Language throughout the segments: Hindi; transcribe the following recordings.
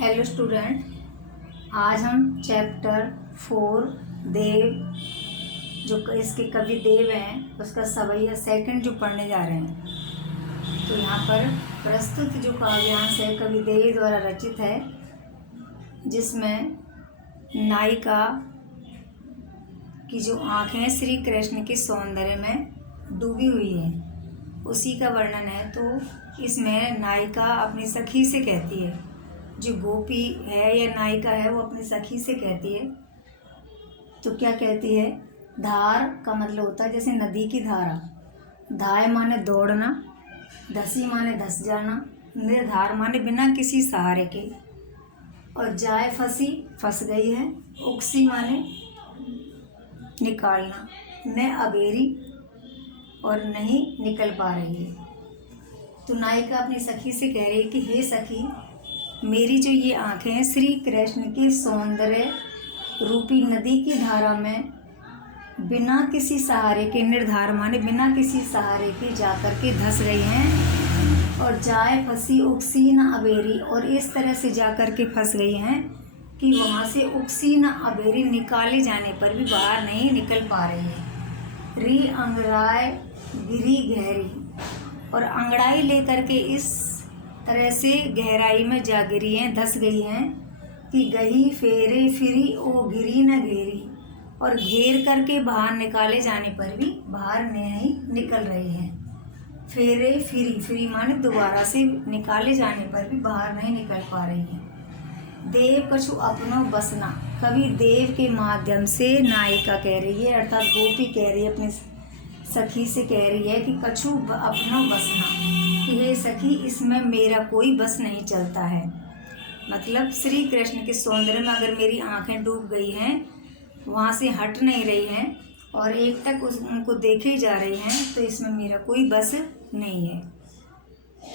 हेलो स्टूडेंट, आज हम चैप्टर 4 देव जो इसके कवि देव हैं उसका सवैया सेकंड जो पढ़ने जा रहे हैं। तो यहाँ पर प्रस्तुत जो काव्यांश है कवि देव द्वारा रचित है, जिसमें नायिका की जो आँखें श्री कृष्ण के सौंदर्य में डूबी हुई है उसी का वर्णन है। तो इसमें नायिका अपनी सखी से कहती है, जो गोपी है या नायिका है वो अपनी सखी से कहती है। तो क्या कहती है? धार का मतलब होता है जैसे नदी की धारा। धाय माने दौड़ना, धसी माने धस जाना, निर्धार माने बिना किसी सहारे के, और जाए फंसी फंस गई है, उकसी माने निकालना, न अबेरी और नहीं निकल पा रही है। तो नायिका अपनी सखी से कह रही है कि हे सखी, मेरी जो ये आँखें हैं श्री कृष्ण के सौंदर्य रूपी नदी की धारा में बिना किसी सहारे के, निर्धार माने बिना किसी सहारे के जा कर के धंस गई हैं, और जाए फंसी उकसी न अबेरी, और इस तरह से जा कर के फंस गई हैं कि वहाँ से उकसी न अबेरी निकाले जाने पर भी बाहर नहीं निकल पा रही है। री अंगड़ाई गिरी गहरी, और अंगड़ाई लेकर के इस तरह से गहराई में जा गिरी हैं, धंस गई हैं कि गई फेरे फिरी ओ गिरी न घेरी, और घेर करके बाहर निकाले जाने पर भी बाहर नहीं निकल रही है। फेरे फिरी, फिरी माने दोबारा से निकाले जाने पर भी बाहर नहीं निकल पा रही है। देव कछु अपनो बसना, कवि देव के माध्यम से नायिका कह रही है, अर्थात गोपी कह रही है, अपने सखी से कह रही है कि कछु अपनो बसना, कि हे सखी इसमें मेरा कोई बस नहीं चलता है। मतलब श्री कृष्ण के सौंदर्य में अगर मेरी आंखें डूब गई हैं, वहाँ से हट नहीं रही हैं और एक तक उनको देखे जा रही हैं, तो इसमें मेरा कोई बस नहीं है।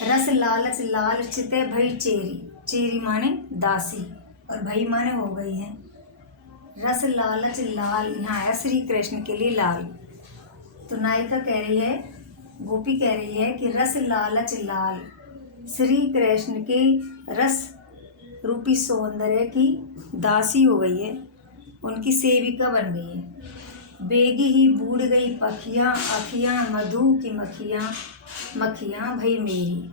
रस लालच लाल चिते भई चेरी, चेरी माने दासी और भई माने हो गई है। रस लालच लाल यहाँ आया श्री कृष्ण के लिए लाल। तो नायिका कह रही है, गोपी कह रही है कि रस लालच लाल, श्री कृष्ण के रस रूपी सौंदर्य की दासी हो गई है, उनकी सेविका बन गई है। बेगी ही बूढ़ गई पखियाँ, अखियाँ मधु की मक्खियाँ, मक्खियाँ भई मेरी।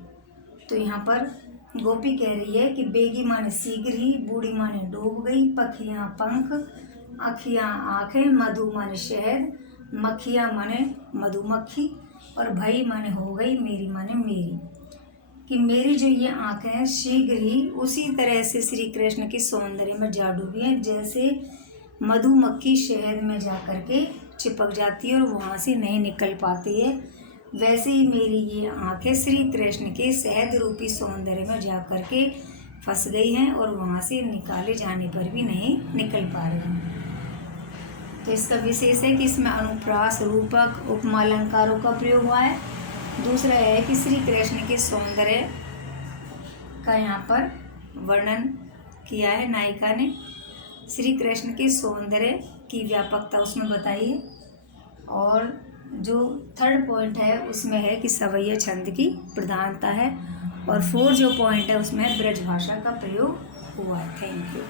तो यहाँ पर गोपी कह रही है कि बेगी माने शीघ्र ही, बूढ़ी माने डूब गई, पखियाँ पंख, अखियाँ आँखें, मधु माने शहद, मक्खियाँ माने मधुमक्खी, और भई माने हो गई, मेरी माने मेरी, कि मेरी जो ये आँखें हैं शीघ्र ही उसी तरह से श्री कृष्ण के सौंदर्य में जा डूबी हैं जैसे मधुमक्खी शहद में जा कर के चिपक जाती है और वहाँ से नहीं निकल पाती है। वैसे ही मेरी ये आँखें श्री कृष्ण के शहद रूपी सौंदर्य में जा कर के फंस गई हैं और वहाँ से निकाले जाने पर भी नहीं निकल पा रही हैं। तो इसका विशेष है कि इसमें अनुप्रास, रूपक, उपमा अलंकारों का प्रयोग हुआ है। दूसरा है कि श्री कृष्ण के सौंदर्य का यहाँ पर वर्णन किया है नायिका ने। श्री कृष्ण के सौंदर्य की व्यापकता उसमें बताई है। और जो थर्ड पॉइंट है उसमें है कि सवैया छंद की प्रधानता है, और 4 जो पॉइंट है उसमें ब्रज भाषा का प्रयोग हुआ है। Thank you.